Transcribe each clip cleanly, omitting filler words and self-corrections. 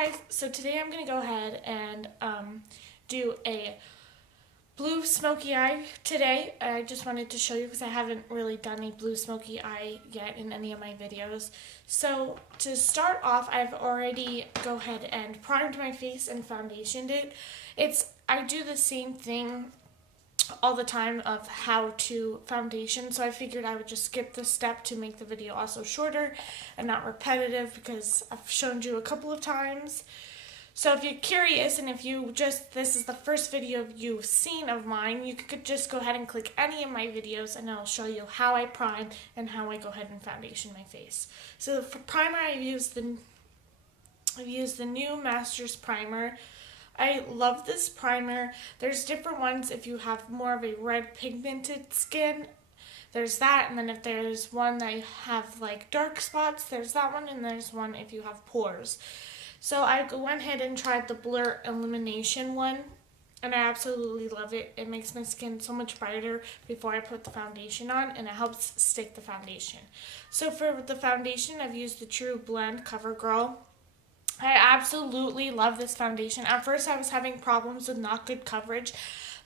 Hi guys, so today I'm going to go ahead and do a blue smoky eye today. I just wanted to show you because I haven't really done a blue smoky eye yet in any of my videos. So to start off, I've already go ahead and primed my face and foundationed it. I do the same thing all the time of how to foundation, so I figured I would just skip this step to make the video also shorter and not repetitive because I've shown you a couple of times. So if you're curious and if this is the first video you've seen of mine, you could just go ahead and click any of my videos and I'll show you how I prime and how I go ahead and foundation my face. So for primer, I've used the new Masters primer. I love this primer. There's different ones if you have more of a red pigmented skin. There's that, and then if there's one that you have like dark spots, there's that one, and there's one if you have pores. So I went ahead and tried the Blur Illumination one, and I absolutely love it. It makes my skin so much brighter before I put the foundation on, and it helps stick the foundation. So for the foundation, I've used the True Blend CoverGirl. I absolutely love this foundation. At first I was having problems with not good coverage,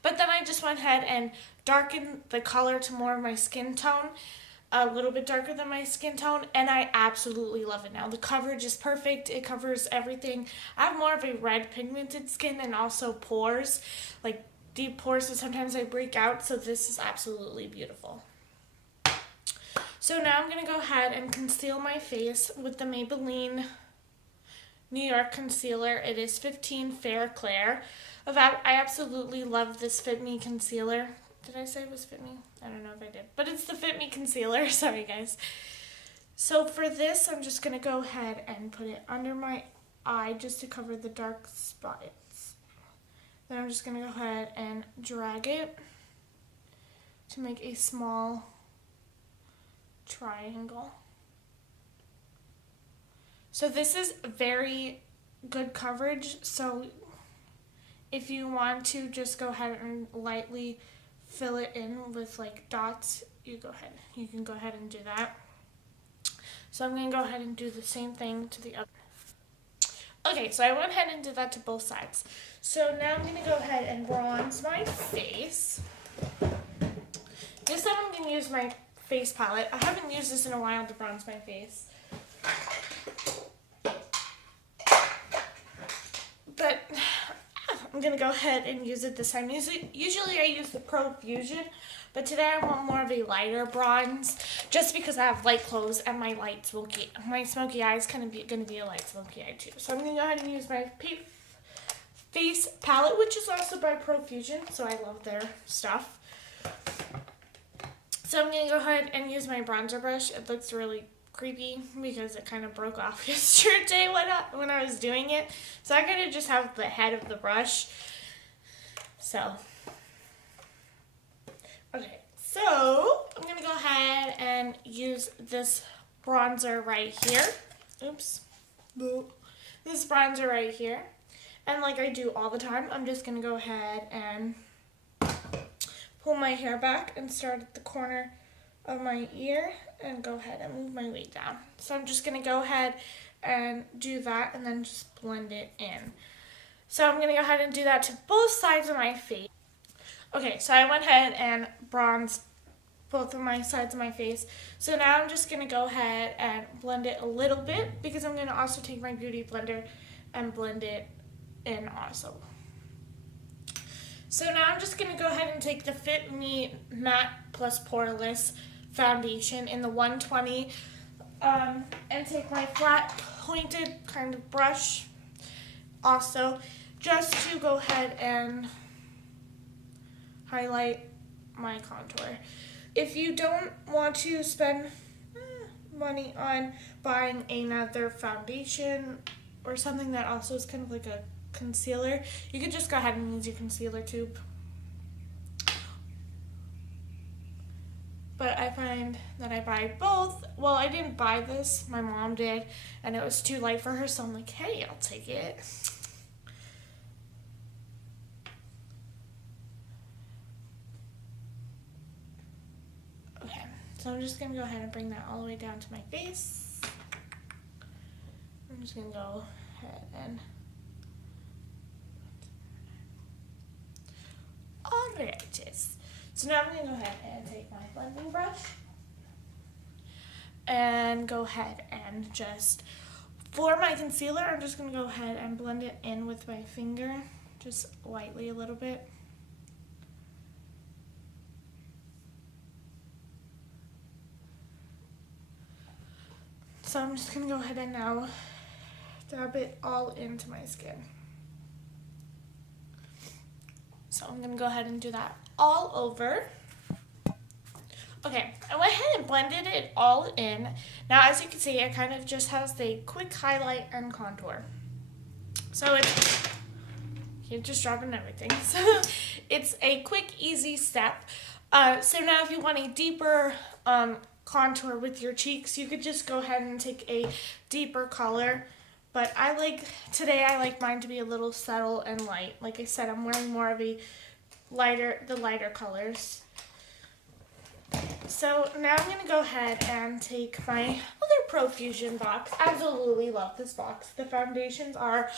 but then I just went ahead and darkened the color to more of my skin tone, a little bit darker than my skin tone, and I absolutely love it now. The coverage is perfect. It covers everything. I have more of a red pigmented skin and also pores, like deep pores, so sometimes I break out, so this is absolutely beautiful. So now I'm going to go ahead and conceal my face with the Maybelline New York concealer. It is 15 Fair Clair. I absolutely love this Fit Me concealer. Did I say it was Fit Me? I don't know if I did, but it's the Fit Me concealer. Sorry guys. So for this, I'm just going to go ahead and put it under my eye just to cover the dark spots. Then I'm just going to go ahead and drag it to make a small triangle. So this is very good coverage, so if you want to just go ahead and lightly fill it in with like dots, you can go ahead and do that. So I'm going to go ahead and do the same thing to the other. Okay, so I went ahead and did that to both sides. So now I'm going to go ahead and bronze my face. This time I'm going to use my face palette. I haven't used this in a while to bronze my face, but I'm going to go ahead and use it this time. Usually I use the Pro Fusion, but today I want more of a lighter bronze just because I have light clothes and my smoky eye is going to be a light smoky eye too. So I'm going to go ahead and use my face palette, which is also by Pro Fusion, so I love their stuff. So I'm going to go ahead and use my bronzer brush. It looks really creepy because it kind of broke off yesterday when I was doing it. So I kind of just have the head of the brush. So, okay. So, I'm going to go ahead and use this bronzer right here. Oops. Boo. This bronzer right here. And like I do all the time, I'm just going to go ahead and pull my hair back and start at the corner of my ear and go ahead and move my weight down. So I'm just going to go ahead and do that and then just blend it in. So I'm going to go ahead and do that to both sides of my face. Okay, so I went ahead and bronzed both of my sides of my face. So now I'm just going to go ahead and blend it a little bit because I'm going to also take my beauty blender and blend it in also. So now I'm just going to go ahead and take the Fit Me Matte Plus Poreless foundation in the 120 and take my flat pointed kind of brush also just to go ahead and highlight my contour. If you don't want to spend money on buying another foundation or something that also is kind of like a concealer, you could just go ahead and use your concealer tube. But I find that I buy both. Well, I didn't buy this, my mom did, and it was too light for her, so I'm like, hey, I'll take it. Okay, so I'm just going to go ahead and bring that all the way down to my face. I'm just going to go ahead and... Alright, so now I'm going to go ahead and take my blending brush and go ahead and just, for my concealer, I'm just going to go ahead and blend it in with my finger, just lightly a little bit. So I'm just going to go ahead and now dab it all into my skin. So I'm going to go ahead and do that all over. Okay, I went ahead and blended it all in. Now, as you can see, it kind of just has the quick highlight and contour. So you're just dropping everything. So it's a quick, easy step. So now if you want a deeper contour with your cheeks, you could just go ahead and take a deeper color. But today I like mine to be a little subtle and light. Like I said, I'm wearing more of the lighter colors. So now I'm going to go ahead and take my other Profusion box. Absolutely love this box. The foundations are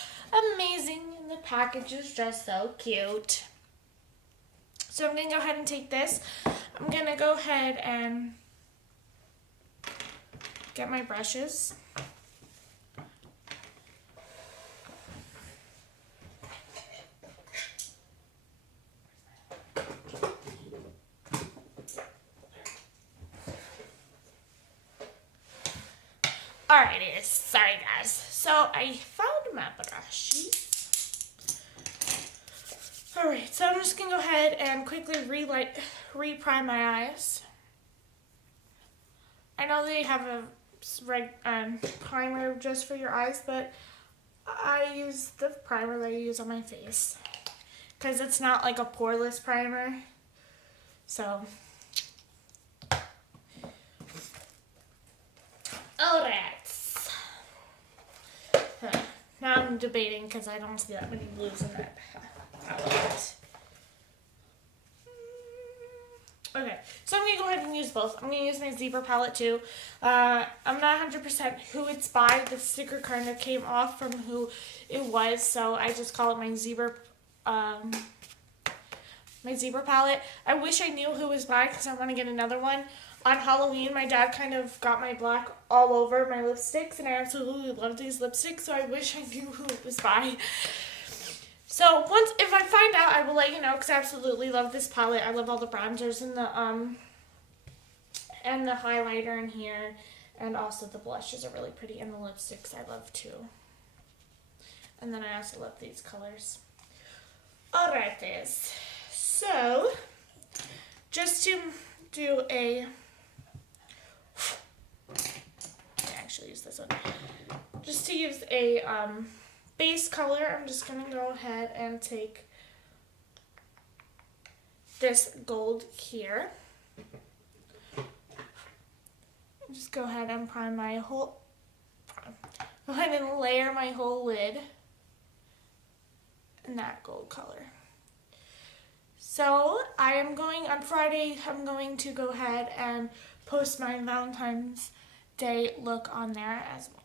amazing and the package is just so cute. So I'm going to go ahead and take this. I'm going to go ahead and get my brushes. Alrighty, sorry guys. So I found my brushes. Alright, so I'm just going to go ahead and quickly re-prime my eyes. I know they have a primer just for your eyes, but I use the primer that I use on my face. Because it's not like a poreless primer. So... Alright. Now I'm debating because I don't see that many blues in that palette. Okay, so I'm going to go ahead and use both. I'm going to use my zebra palette too. I'm not 100% who it's by. The sticker kind of came off from who it was, so I just call it my zebra palette. I wish I knew who it was by because I want to get another one. On Halloween, my dad kind of got my black all over my lipsticks, and I absolutely love these lipsticks, so I wish I knew who it was by. So, if I find out, I will let you know, because I absolutely love this palette. I love all the bronzers and the highlighter in here, and also the blushes are really pretty, and the lipsticks I love too. And then I also love these colors. Alright, so, just to do a... use this one. Just to use a base color, I'm just going to go ahead and take this gold here. Just go ahead and go ahead and layer my whole lid in that gold color. So on Friday, I'm going to go ahead and post my Valentine's Day look on there as well.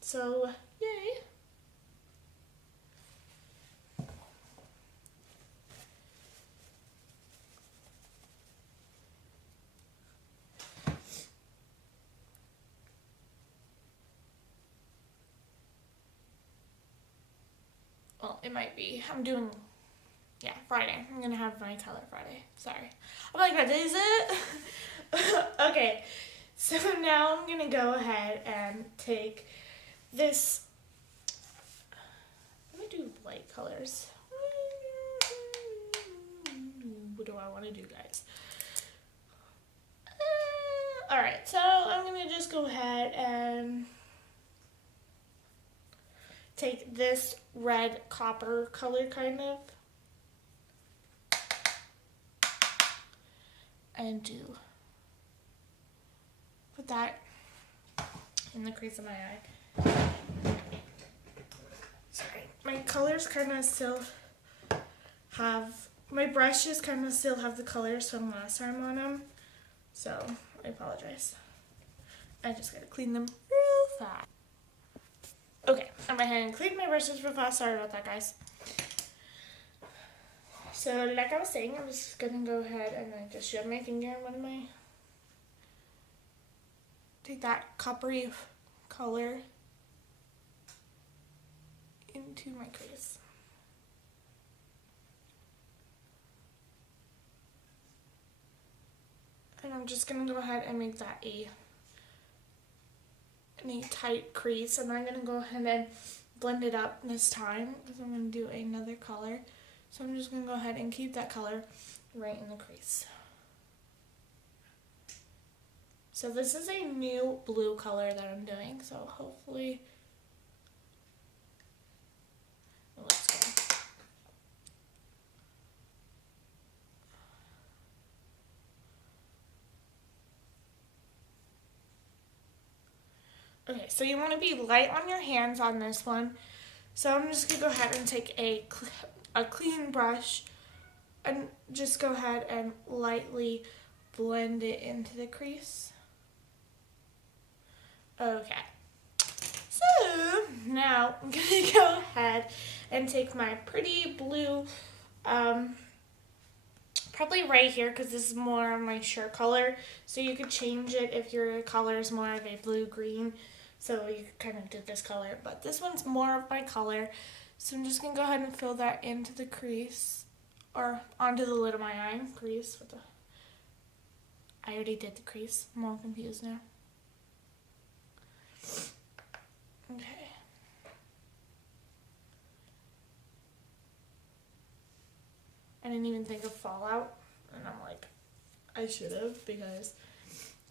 So, yay. Well, it might be. Friday. I'm going to have my color Friday. Sorry. I'm like, what is it? Okay. So now I'm going to go ahead and take this. Let me do light colors. What do I want to do, guys? Alright, so I'm going to just go ahead and take this red copper color kind of. And put that in the crease of my eye. Sorry, my colors kind of still have, my brushes kind of still have the colors from last time on them. So, I apologize. I just gotta clean them real fast. Okay, I went ahead and cleaned my brushes real fast. Sorry about that, guys. So, like I was saying, I'm just going to go ahead and I just shove my finger in one of my... Take that coppery color into my crease. And I'm just going to go ahead and make that a tight crease. And I'm going to go ahead and blend it up this time because I'm going to do another color. So I'm just going to go ahead and keep that color right in the crease. So this is a new blue color that I'm doing. So hopefully it looks good. Okay, so you want to be light on your hands on this one. So I'm just going to go ahead and take a clean brush and just go ahead and lightly blend it into the crease. Okay, so now I'm going to go ahead and take my pretty blue, probably right here because this is more of my shirt color. So you could change it if your color is more of a blue-green. So you could kind of do this color, but this one's more of my color. So I'm just going to go ahead and fill that into the crease, or onto the lid of my eye. Crease. I already did the crease. I'm all confused now. Okay. I didn't even think of fallout, and I'm like, I should have, because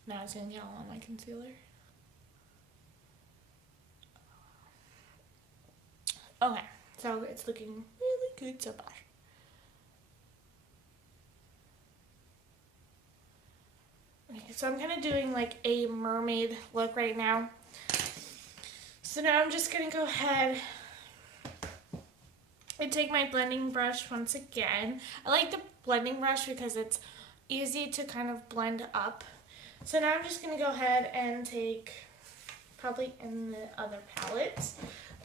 now it's going to get all on my concealer. Okay, so it's looking really good so far. Okay, so I'm kind of doing like a mermaid look right now. So now I'm just going to go ahead and take my blending brush once again. I like the blending brush because it's easy to kind of blend up. So now I'm just going to go ahead and take, probably in the other palette.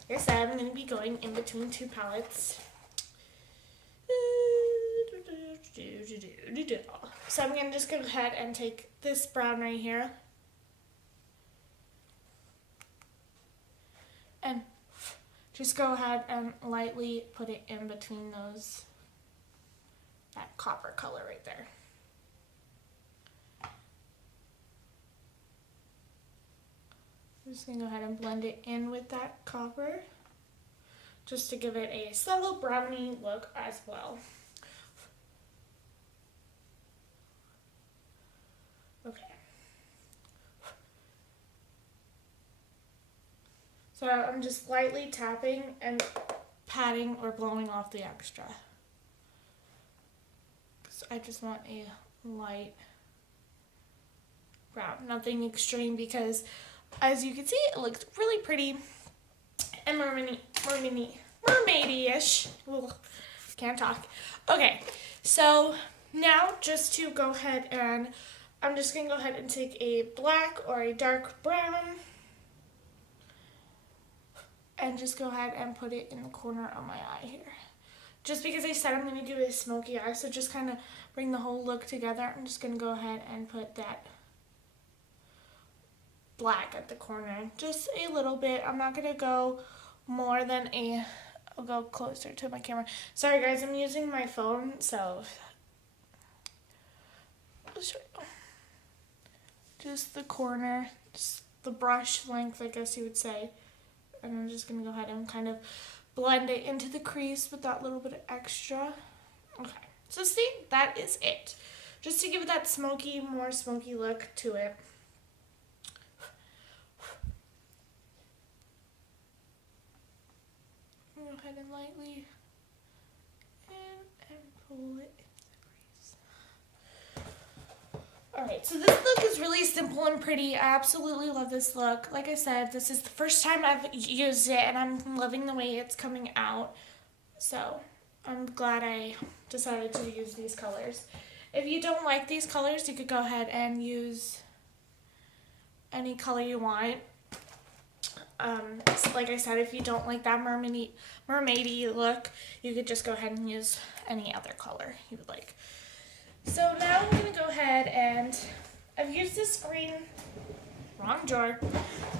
Like I said, I'm going to be going in between two palettes. So I'm going to just go ahead and take this brown right here. And just go ahead and lightly put it in between those, that copper color right there. I'm just going to go ahead and blend it in with that copper, just to give it a subtle brownie look as well. Okay. So I'm just lightly tapping and patting or blowing off the extra. So I just want a light brown, nothing extreme, because as you can see, it looks really pretty and mermaidy-ish. Can't talk. Okay, so now just to go ahead and, I'm just going to go ahead and take a black or a dark brown and just go ahead and put it in the corner of my eye here. Just because I said I'm going to do a smoky eye, so just kind of bring the whole look together. I'm just going to go ahead and put that black at the corner, just a little bit. I'm not going to go more than I'll go closer to my camera. Sorry guys, I'm using my phone, so I'll show you. Just the corner, just the brush length, I guess you would say. And I'm just going to go ahead and kind of blend it into the crease with that little bit of extra. Okay, so see, that is it. Just to give it that more smoky look to it. Go ahead and lightly and pull it in the crease. Alright, so this look is really simple and pretty. I absolutely love this look. Like I said, this is the first time I've used it, and I'm loving the way it's coming out. So I'm glad I decided to use these colors. If you don't like these colors, you could go ahead and use any color you want. like I said, if you don't like that mermaidy look, you could just go ahead and use any other color you would like. So now I'm going to go ahead and I've used this green, wrong drawer,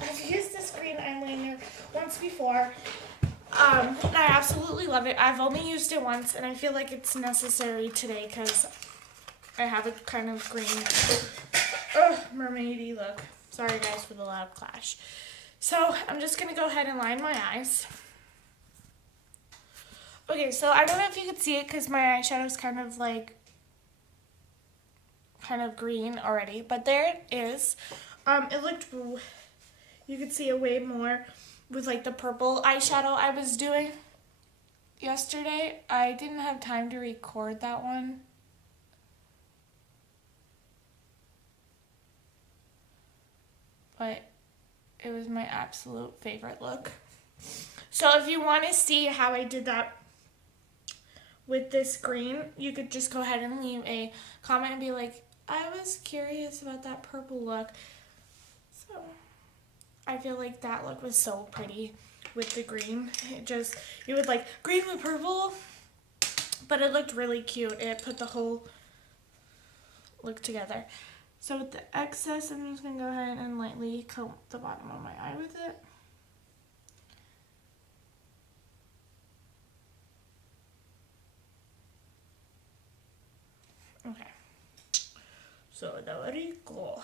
I've used this green eyeliner once before. And I absolutely love it. I've only used it once, and I feel like it's necessary today because I have a kind of green, mermaidy look. Sorry guys for the loud clash. So I'm just going to go ahead and line my eyes. Okay, so I don't know if you could see it because my eyeshadow is kind of green already, but there it is. It looked, you could see it way more with like the purple eyeshadow I was doing yesterday. I didn't have time to record that one. But it was my absolute favorite look. So if you want to see how I did that with this green, you could just go ahead and leave a comment and be like, I was curious about that purple look. So I feel like that look was so pretty with the green. You would like green with purple, but it looked really cute. It put the whole look together. So with the excess, I'm just going to go ahead and lightly coat the bottom of my eye with it. Okay. So there we go.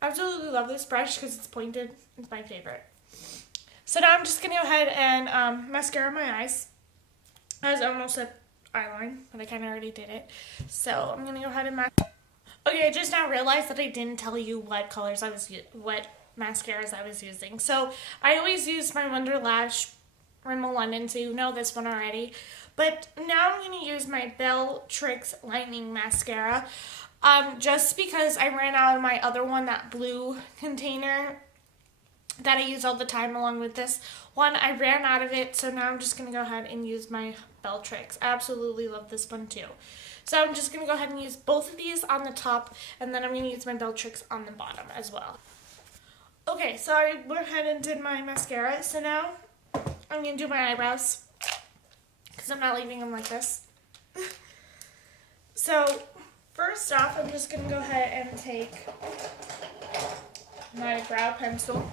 Absolutely love this brush because it's pointed. It's my favorite. So now I'm just going to go ahead and mascara my eyes. I was almost at eyeline, but I kind of already did it. So I'm going to go ahead and Okay, I just now realized that I didn't tell you what what mascaras I was using. So I always use my Wonder Lash Rimmel London, so you know this one already. But now I'm going to use my Belle Tricks Lightning Mascara. Just because I ran out of my other one, that blue container that I use all the time along with this one. I ran out of it, so now I'm just going to go ahead and use my Belle Tricks. I absolutely love this one too. So I'm just going to go ahead and use both of these on the top, and then I'm going to use my Belle Tricks on the bottom as well. Okay, so I went ahead and did my mascara, so now I'm going to do my eyebrows, because I'm not leaving them like this. So first off, I'm just going to go ahead and take my brow pencil.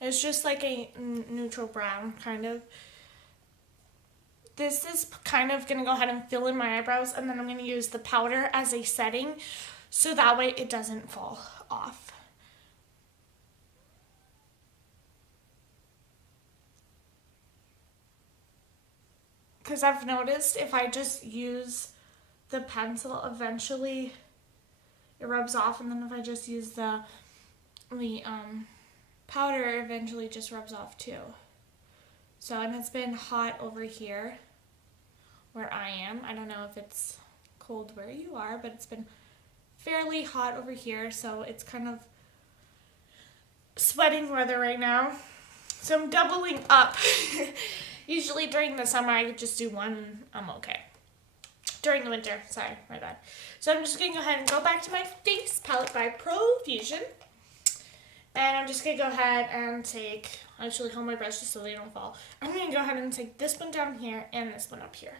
It's just like a neutral brown, kind of. This is kind of going to go ahead and fill in my eyebrows, and then I'm going to use the powder as a setting, so that way it doesn't fall off. Because I've noticed if I just use the pencil, eventually it rubs off, and then if I just use the powder, eventually just rubs off too. So, and it's been hot over here where I am. I don't know if it's cold where you are, but it's been fairly hot over here, so it's kind of sweating weather right now. So I'm doubling up. Usually during the summer I could just do one and I'm okay. During the winter, sorry, my bad. So I'm just going to go ahead and go back to my face palette by Profusion. And I'm just going to go ahead and take, I actually hold my brushes so they don't fall. I'm going to go ahead and take this one down here and this one up here.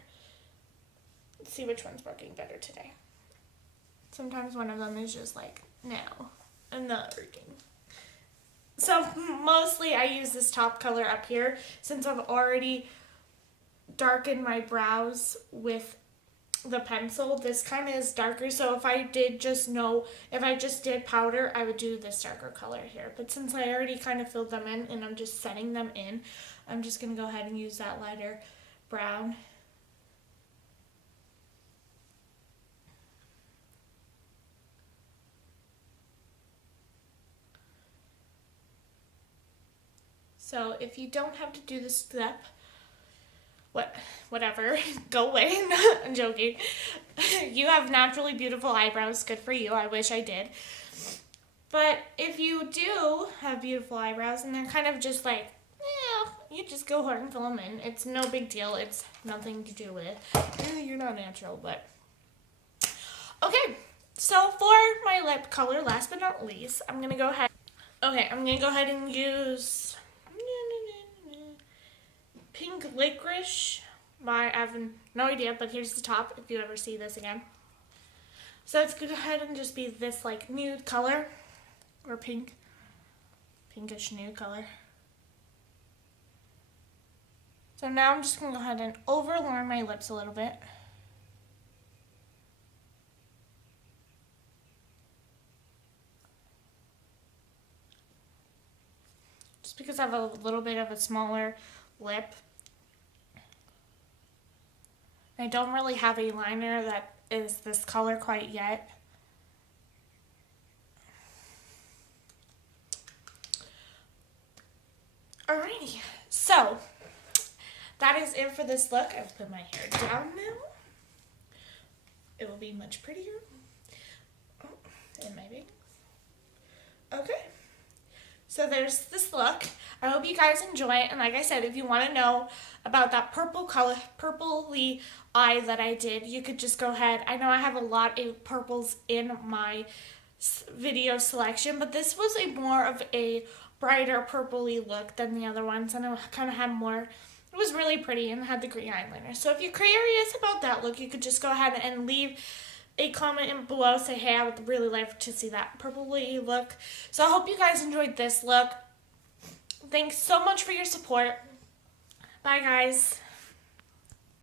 Let's see which one's working better today. Sometimes one of them is just like, no, I'm not working. So mostly I use this top color up here since I've already darkened my brows with the pencil. This kind of is darker, so if I just did powder, I would do this darker color here. But since I already kind of filled them in and I'm just setting them in, I'm just going to go ahead and use that lighter brown. So if you don't have to do this step, whatever, go away. I'm joking. You have naturally beautiful eyebrows. Good for you. I wish I did. But if you do have beautiful eyebrows and they're kind of just like, you just go ahead and fill them in. It's no big deal. It's nothing to do with, you're not natural, but. Okay, so for my lip color, last but not least, I'm going to go ahead. Okay, I'm gonna go ahead and use pink licorice. I have no idea, but here's the top if you ever see this again. So let's go ahead and just be this like nude color, or pinkish nude color. So now I'm just gonna go ahead and overline my lips a little bit. Just because I have a little bit of a smaller lip. I don't really have a liner that is this color quite yet. Alrighty, so that is it for this look. I've put my hair down now. It will be much prettier. Oh, and my bangs. Okay. So there's this look. I hope you guys enjoy it. And like I said, if you want to know about that purple color, purpley eye that I did, you could just go ahead. I know I have a lot of purples in my video selection, but this was a more of a brighter purpley look than the other ones. And it kind of had more, it was really pretty and had the green eyeliner. So if you're curious about that look, you could just go ahead and leave a comment in below, say, hey, I would really like to see that purpley look. So I hope you guys enjoyed this look. Thanks so much for your support. Bye, guys.